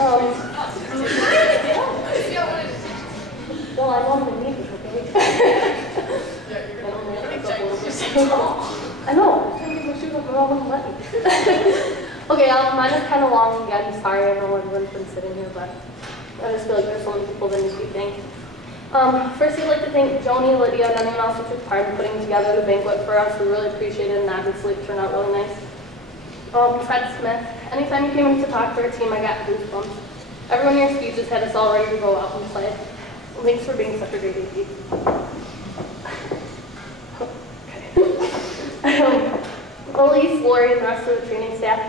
Well, I want to meet you, okay? I know. I'm taking my shoes off, but I won't let me. Okay, mine is kind of long again. Sorry, I know everyone's been sitting here, but I just feel like there's so many people that need to be thanked. First, I'd like to thank Joni, Lydia, and anyone else who took part in putting together the banquet for us. We really appreciate it, and obviously it turned out really nice. Fred Smith, anytime you came in to talk to our team, I got goosebumps. Everyone in your speeches had us all ready to go out and play. Thanks for being such a great AP. Elise, Lori, and the rest of the training staff,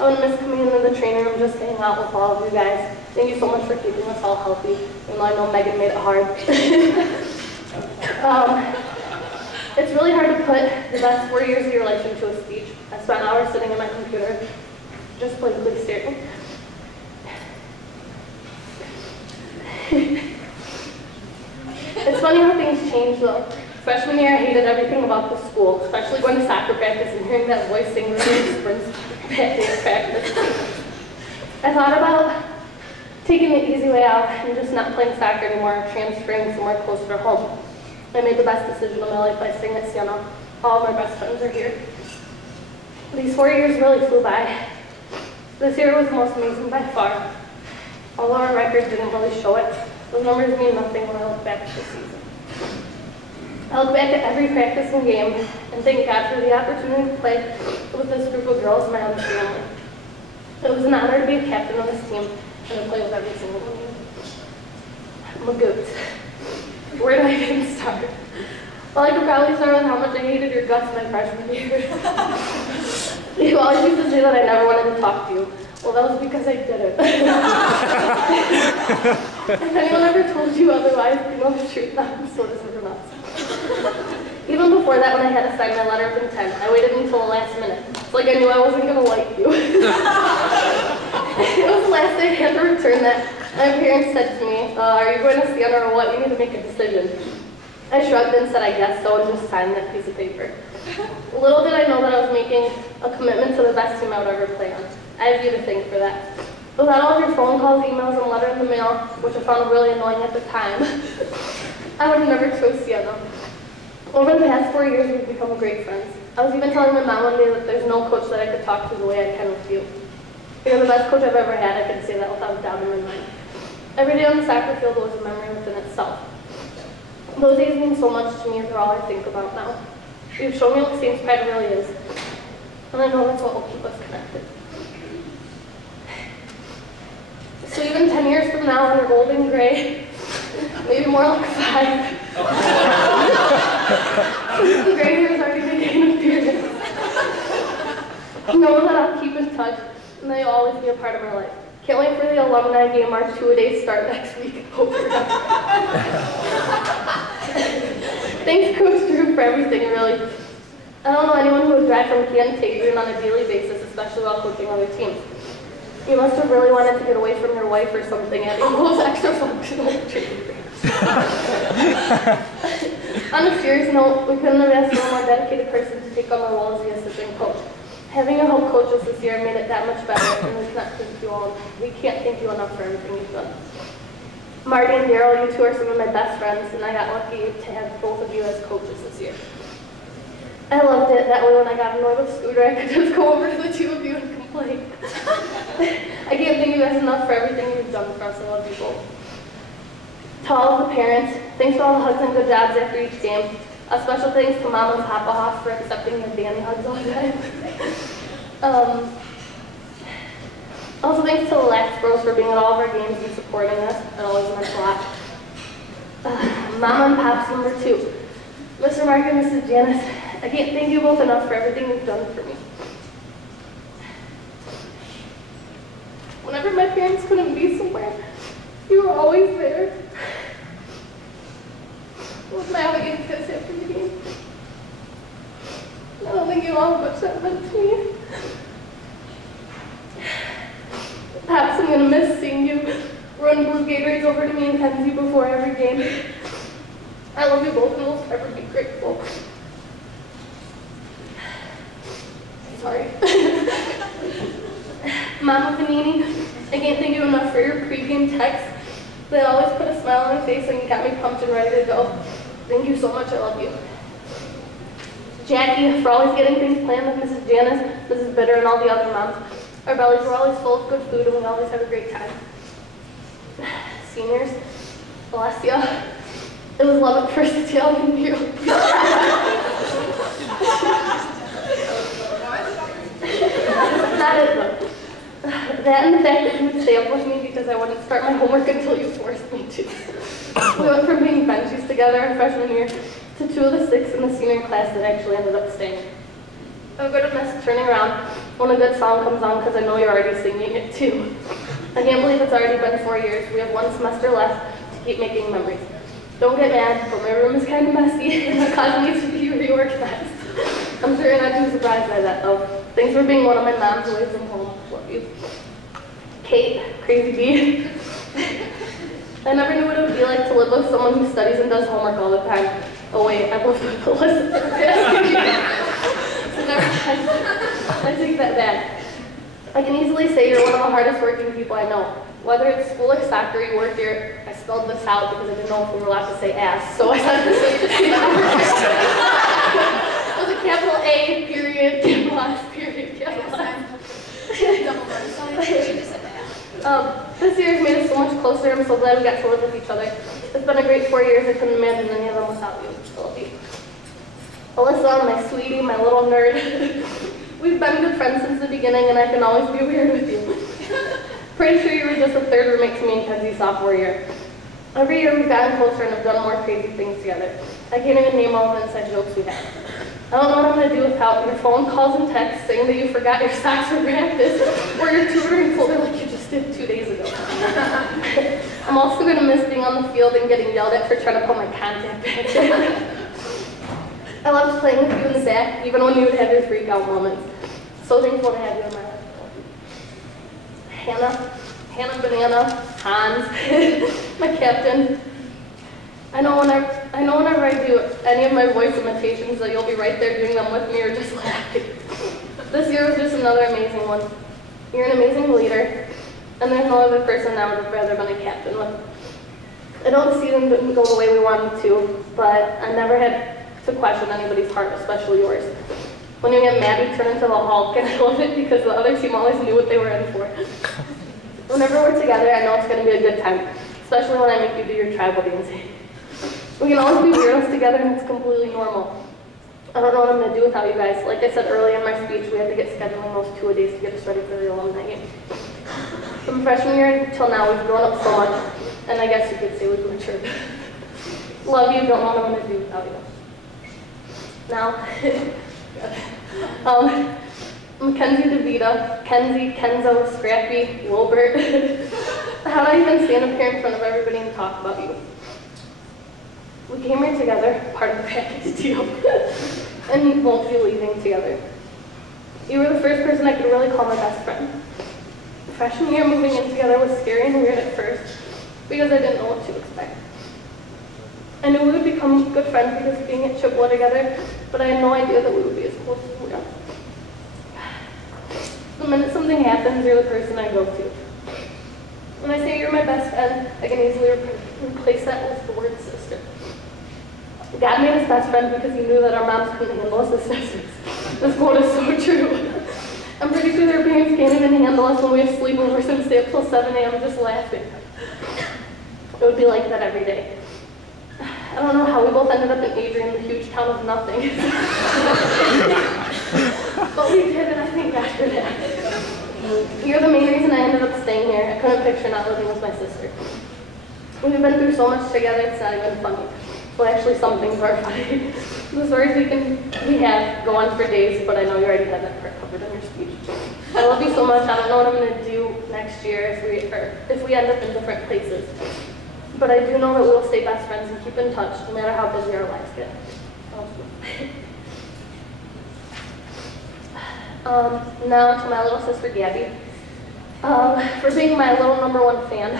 I would miss coming into the training room just to hang out with all of you guys. Thank you so much for keeping us all healthy, even though I know Megan made it hard. It's really hard to put the best 4 years of your life into a speech. I spent hours sitting at my computer, just blankly staring. It's funny how things change though. Freshman year, I hated everything about the school, especially going to soccer practice and hearing that voice sing the sprints that day of practice. I thought about taking the easy way out and just not playing soccer anymore, transferring somewhere closer to home. I made the best decision of my life by staying at Siena. All of my best friends are here. These 4 years really flew by. This year was the most amazing by far. Although our record didn't really show it, those numbers mean nothing when I look back at the season. I look back at every practice and game and thank God for the opportunity to play with this group of girls, my own family. It was an honor to be a captain of this team and to play with every single one of you. I'm a goat. Where do I even start? Well, I could probably start with how much I hated your guts my freshman year. You always used to say that I never wanted to talk to you. Well, that was because I didn't. If anyone ever told you otherwise, you know the truth now, so does everyone else. Even before that, when I had to sign my letter of intent, I waited until the last minute. It's like I knew I wasn't going to like you. It was the last day I had to return that. My parents said to me, are you going to Siena or what? You need to make a decision. I shrugged and said I guess so and just signed that piece of paper. Little did I know that I was making a commitment to the best team I would ever play on. I have you to thank for that. Without all of your phone calls, emails, and letter in the mail, which I found really annoying at the time, I would have never chose Siena. Over the past 4 years, we've become great friends. I was even telling my mom one day that there's no coach that I could talk to the way I can with you. You're the best coach I've ever had, I can say that without a doubt in my mind. Every day on the soccer field was a memory within itself. Those days mean so much to me, and they're all I think about now. You've shown me what Saints Pride really is, and I know that's what will keep us connected. So even 10 years from now, when you're old and gray, maybe more like 5, the gray hair is already making an appearance. Know that I'll keep in touch, and that you'll always be a part of my life. Can't wait for the alumni game, our 2-a-day start next week. Thanks, Coach Drew, for everything, really. I don't know anyone who would drive from Canton to Adrian on a daily basis, especially while coaching other teams. You must have really wanted to get away from your wife or something, adding those extra functional training. On a serious note, we couldn't have asked for a more dedicated person to take on the role as the assistant coach. Having you help coach us this year made it that much better, and we can't thank you enough for everything you've done. Marty and Daryl, you two are some of my best friends, and I got lucky to have both of you as coaches this year. I loved it. That way when I got annoyed with Scooter, I could just go over to the two of you and complain. I can't thank you guys enough for everything you've done for us. I love you both. To all of the parents, thanks for all the hugs and good jobs after each game. A special thanks to Mom and Papa Hoff for accepting the Danny hugs all the time. Also thanks to the Lax Bros for being at all of our games and supporting us. It always meant a lot. Mama and Pop's number 2. Mr. Mark and Mrs. Janice, I can't thank you both enough for everything you've done for me. Whenever my parents couldn't be somewhere, you were always there. With my elegant kiss after the game. I don't think you know how much that meant to me. Perhaps I'm going to miss seeing you run blue Gatorades over to me and Kenzie before every game. I love you both and will forever be grateful. Sorry. Mama Vanini, again, can't thank you enough for your pregame texts. They always put a smile on my face and you got me pumped and ready to go. Thank you so much, I love you. Jackie, for always getting things planned with Mrs. Janice, Mrs. Bitter, and all the other moms. Our bellies were always full of good food and we always had a great time. Seniors, bless ya. It was love at first Italian meal. That is though. That and the fact that you would stay up with me because I wouldn't start my homework until you forced me to. We went from being benchies together in freshman year to 2 of the 6 in the senior class that actually ended up staying. I'm going to miss turning around when a good song comes on because I know you're already singing it too. I can't believe it's already been 4 years. We have 1 semester left to keep making memories. Don't get mad, but my room is kind of messy and the closet needs to be reorganized. I'm sure you're not too surprised by that though. Thanks for being one of my moms away from home. Love you. Kate, crazy bee. I never knew what it would be like to live with someone who studies and does homework all the time. Oh wait, I've lived with Alyssa. So never mind. I take that back. I can easily say you're one of the hardest working people I know. Whether it's school or soccer, you work here. I spelled this out because I didn't know if we were allowed to say ass, so I said this it was a capital A, period, capital S, period, capital S. This year has made us so much closer. I'm so glad we got to live with each other. It's been a great 4 years. I couldn't imagine any of them without you. I love you. Alyssa, my sweetie, my little nerd. We've been good friends since the beginning, and I can always be weird with you. Pretty sure you were just a third roommate to me in Kenzie's sophomore year. Every year we've gotten closer and have done more crazy things together. I can't even name all the inside jokes we have. I don't know what I'm going to do without your phone calls and texts saying that you forgot your socks for practice or your tutoring folder like you just did 2 days ago. I'm also going to miss being on the field and getting yelled at for trying to put my contact back in. I loved playing with you in the back, even when you would have your freak out moments. So thankful to have you in my life. Hannah Banana, Hans, my captain. I know whenever I do any of my voice imitations that you'll be right there doing them with me or just laughing. This year was just another amazing one. You're an amazing leader, and there's no other person I would have rather been a captain with. I know the season didn't go the way we wanted to, but I never had to question anybody's heart, especially yours. When you get mad, you turn into the Hulk, and I love it because the other team always knew what they were in for. Whenever we're together, I know it's going to be a good time, especially when I make you do your tribal dancing. We can always be weirdos together, and it's completely normal. I don't know what I'm going to do without you guys. Like I said earlier in my speech, we had to get scheduling those 2-a-days to get us ready for the alumni game. From freshman year until now, we've grown up so much, and I guess you could say we've matured. Love you, don't know what I'm going to do without you. Now, Mackenzie DeVita, Kenzie, Kenzo, Scrappy, Wilbert. How do I even stand up here in front of everybody and talk about you? We came here together, part of the package deal, and we won't be leaving together. You were the first person I could really call my best friend. Freshman year moving in together was scary and weird at first because I didn't know what to expect. I knew we would become good friends because of being at Chippewa together, but I had no idea that we would be as close as we are. The minute something happens, you're the person I go to. When I say you're my best friend, I can easily replace that with the word sister. God made us best friends because he knew that our moms couldn't handle us as sisters. This quote is so true. I'm pretty sure their parents can't even handle us when we have sleepovers and stay up till 7 a.m. just laughing. It would be like that every day. I don't know how we both ended up in Adrian, the huge town of nothing. But we did, and I thank God for that. You're the main reason I ended up staying here. I couldn't picture not living with my sister. We've been through so much together, it's not even funny. Well, actually, some things are funny. The stories we have go on for days, but I know you already had that part covered in your speech. I love you so much. I don't know what I'm going to do next year if we end up in different places. But I do know that we will stay best friends and keep in touch, no matter how busy our lives get. Now to my little sister, Gabby. For being my little #1 fan,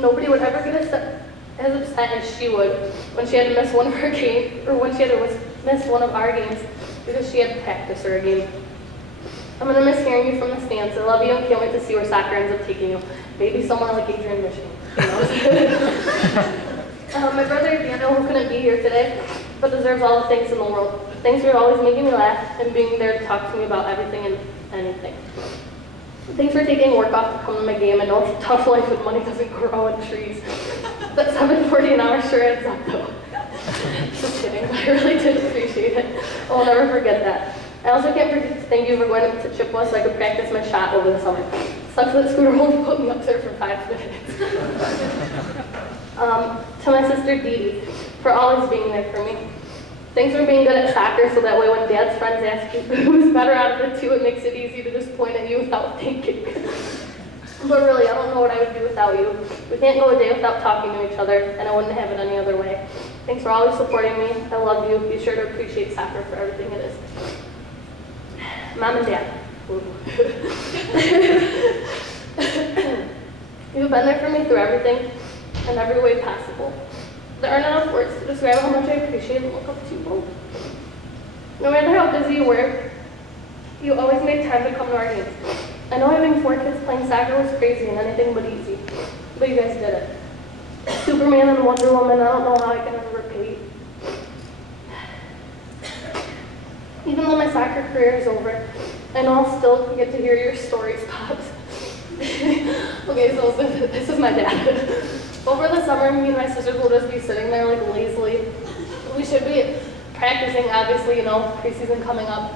nobody would ever get as upset as she would when she had to miss one of her games, or when she had to miss one of our games because she had practice or a game. I'm going to miss hearing you from the stands. I love you and can't wait to see where soccer ends up taking you. Maybe somewhere like Adrian, Michigan. Who knows? My brother Daniel, who couldn't be here today, but deserves all the thanks in the world. Thanks for always making me laugh and being there to talk to me about everything and anything. Thanks for taking work off to come to my game. I know it's a tough life when money doesn't grow on trees. That $7.40 an hour sure adds up though. Just kidding, but I really did appreciate it. I'll never forget that. I also can't forget to thank you for going up to Chippewa so I could practice my shot over the summer. Sucks that Scooter only put me up there for 5 minutes. To my sister Dee Dee, for always being there for me. Thanks for being good at soccer so that way when Dad's friends ask you who's better out of the two, it makes it easy to just point at you without thinking. But really, I don't know what I would do without you. We can't go a day without talking to each other, and I wouldn't have it any other way. Thanks for always supporting me. I love you. Be sure to appreciate soccer for everything it is. Mom and Dad. You've been there for me through everything in every way possible. There aren't enough words to describe how much I appreciate and look up to you both. No matter how busy you were, you always made time to come to our games. I know having 4 kids playing soccer was crazy and anything but easy, but you guys did it. Superman and Wonder Woman, I don't know how I can ever repay you. Even though my soccer career is over, I know I'll still get to hear your stories, Pops. Okay, so this is my dad. Over the summer, me and my sisters will just be sitting there like lazily. We should be practicing, obviously, you know, preseason coming up.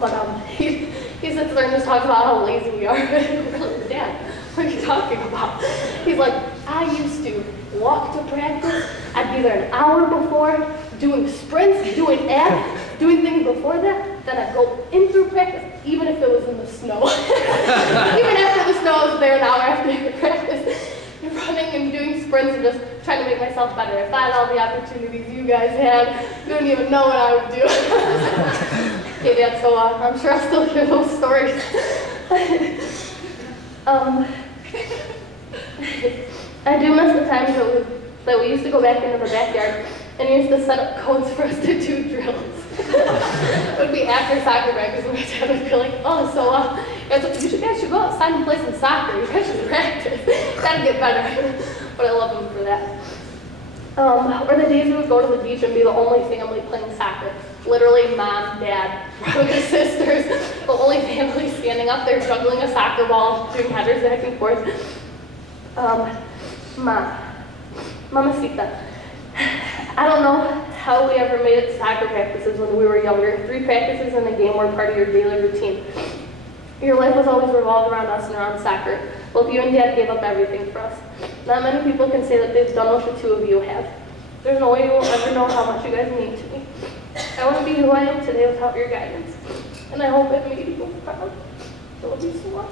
But he sits there and just talks about how lazy we are. Really, Dad, what are you talking about? He's like, I used to walk to practice. I'd be there an hour before, doing sprints, doing abs, doing things before that. Then I'd go in through practice, even if it was in the snow. Even after the snow, I was there an hour after practice, running and doing sprints and just trying to make myself better. If I had all the opportunities you guys had, you wouldn't even know what I would do. Okay, Dad, so I'm sure I'll still hear those stories. I do miss the times that we used to go back into the backyard and used to set up cones for us to do drills. It would be after soccer practice and my dad would be like, oh, so you guys should go outside and play some soccer. You guys should practice. Gotta get better. But I love him for that. Or the days we would go to the beach and be the only family playing soccer. Literally mom, dad, brother, sisters, the only family standing up there juggling a soccer ball, doing headers back and forth. Mamacita. I don't know how we ever made it to soccer practices when we were younger. 3 practices and a game were part of your daily routine. Your life was always revolved around us and around soccer. Both you and Dad gave up everything for us. Not many people can say that they've done what the 2 of you have. There's no way you will ever know how much you guys mean to me. I wouldn't be who I am today without your guidance. And I hope it made you proud. I love you so much.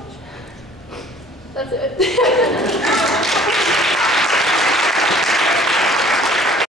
That's it.